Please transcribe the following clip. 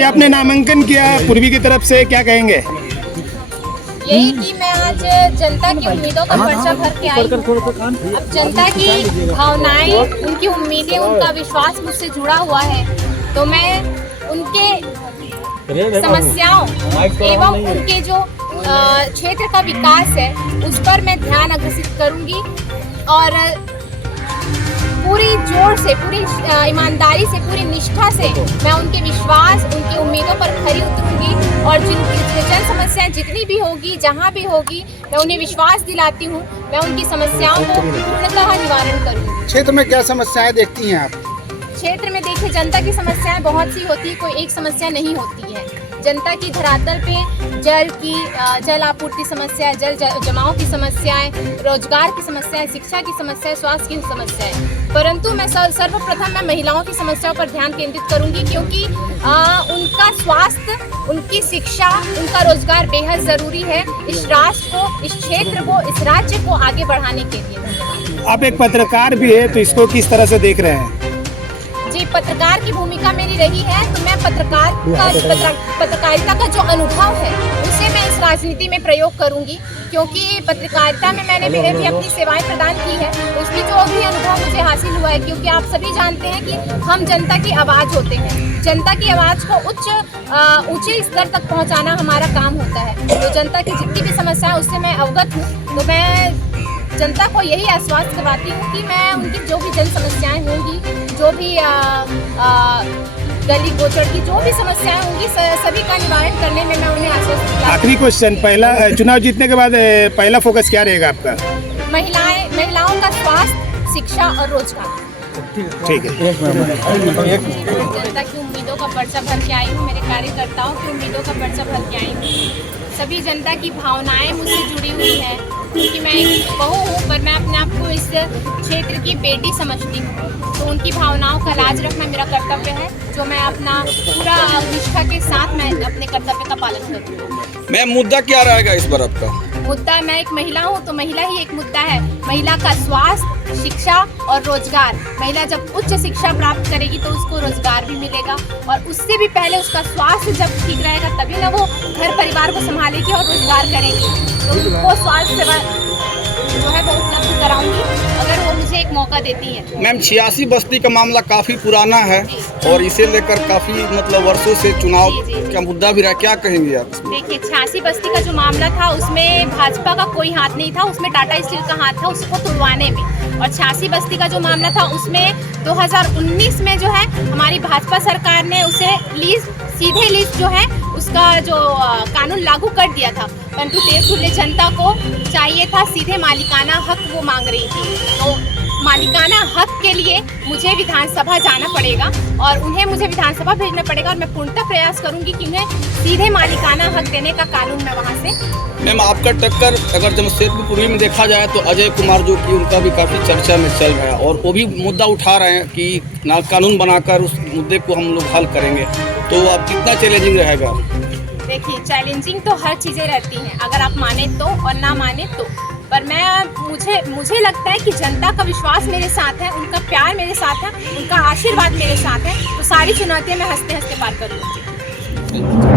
आज आपने नामांकन किया पूर्वी की तरफ से, क्या कहेंगे? यही कि मैं आज जनता की उम्मीदों का पर्चा भर के आई हूँ। अब जनता की भावनाएं, उनकी उम्मीदें, उनका विश्वास मुझसे जुड़ा हुआ है, तो मैं उनके समस्याओं एवं उनके जो क्षेत्र का विकास है उस पर मैं ध्यान आकर्षित करूंगी और पूरी जोर से, पूरी ईमानदारी से, पूरी निष्ठा से मैं उनके विश्वास, उनकी उम्मीदों पर खरी उतरूंगी और जन समस्याएं जितनी भी होगी, जहां भी होगी, मैं उन्हें विश्वास दिलाती हूं, मैं उनकी समस्याओं को पूर्णतः निवारण करूंगी। क्षेत्र में क्या समस्याएं देखती हैं आप? क्षेत्र में देखिए, जनता की समस्याएं बहुत सी होती है, कोई एक समस्या नहीं होती है। जनता की धरातल पे जल आपूर्ति समस्या, जल जमाव की समस्याएं, रोजगार की समस्याएं, शिक्षा की समस्याएं, स्वास्थ्य की समस्याएं, परंतु मैं सर्वप्रथम मैं महिलाओं की समस्याओं पर ध्यान केंद्रित करूंगी, क्योंकि उनका स्वास्थ्य, उनकी शिक्षा, उनका रोजगार बेहद जरूरी है इस राष्ट्र को, इस क्षेत्र को, इस राज्य को आगे बढ़ाने के लिए। आप एक पत्रकार भी है, तो इसको किस तरह से देख रहे हैं? जी, पत्रकार की भूमिका मेरी रही है, तो मैं पत्रकारिता का जो अनुभव है उसे मैं इस राजनीति में प्रयोग करूंगी, क्योंकि पत्रकारिता में मैंने भी अपनी सेवाएं प्रदान की है, तो इसलिए जो भी अनुभव मुझे हासिल हुआ है, क्योंकि आप सभी जानते हैं कि हम जनता की आवाज़ होते हैं, जनता की आवाज़ को ऊंचे स्तर तक पहुंचाना हमारा काम होता है। तो जनता की जितनी भी समस्या है उससे मैं अवगत हूँ, तो मैं जनता को यही आश्वस्त करवाती हूँ कि मैं उनकी जो भी जन समस्याएं होंगी, जो भी गली गोचर की जो भी समस्याएं होंगी, सभी का निवारण करने में मैं उन्हें आश्वस्त। आखिरी क्वेश्चन, पहला चुनाव जीतने के बाद पहला फोकस क्या रहेगा आपका? महिलाओं का स्वास्थ्य, शिक्षा और रोजगार। ठीक है। जनता की उम्मीदों का पर्चा भर के आई हूँ, मेरे कार्यकर्ताओं की उम्मीदों का पर्चा भर के आई हूँ। सभी जनता की भावनाएं मुझसे जुड़ी हुई हैं, क्योंकि मैं एक बहू हूँ, पर मैं अपने आप को इस क्षेत्र की बेटी समझती हूँ, तो उनकी भावनाओं का लाज रखना मेरा कर्तव्य है, जो मैं अपना पूरा निष्ठा के साथ मैं अपने कर्तव्य का पालन करूँ। मैम, मुद्दा क्या रहेगा इस बार आपका? मुद्दा, मैं एक महिला हूँ तो महिला ही एक मुद्दा है। महिला का स्वास्थ्य, शिक्षा और रोजगार। महिला जब उच्च शिक्षा प्राप्त करेगी तो उसको रोजगार भी मिलेगा, और उससे भी पहले उसका स्वास्थ्य जब ठीक रहेगा तभी ना वो घर परिवार को संभालेगी और रोजगार करेगी। तो उनको स्वास्थ्य सेवा जो है वो उपलब्ध कराऊंगी अगर वो मुझे एक मौका देती है। मैम, 86 बस्ती का मामला काफी पुराना है और इसे लेकर काफी वर्षों से चुनाव का मुद्दा भी रहा, क्या कहेंगे आप? देखिए, 86 बस्ती का जो मामला था उसमें भाजपा का कोई हाथ नहीं था, उसमें टाटा स्टील का हाथ था उसको तुड़वाने में, और 86 बस्ती का जो मामला था उसमें 2019 में जो है हमारी भाजपा सरकार ने उसे सीधे लीज जो है उसका जो कानून लागू कर दिया था, परंतु देवतुल्य जनता को चाहिए था सीधे मालिकाना हक, वो मांग रही थी। तो मालिकाना हक के लिए मुझे विधानसभा जाना पड़ेगा और उन्हें मुझे विधानसभा भेजना पड़ेगा, और मैं पूर्णतः प्रयास करूंगी कि उन्हें सीधे मालिकाना हक देने का कानून मैं वहां से। मैम, आपका टक्कर अगर जमशेदपुर पूर्वी में देखा जाए तो अजय कुमार, जो कि उनका भी काफ़ी चर्चा में चल रहा है और वो भी मुद्दा उठा रहे हैं कि ना कानून बनाकर उस मुद्दे को हम लोग हल करेंगे, तो अब कितना चैलेंजिंग रहेगा? देखिए, चैलेंजिंग तो हर चीज़ें रहती हैं, अगर आप माने तो और ना माने तो, पर मुझे लगता है कि जनता का विश्वास मेरे साथ है, उनका प्यार मेरे साथ है, उनका आशीर्वाद मेरे साथ है, तो सारी चुनौतियाँ मैं हंसते हंसते पार करूँगी।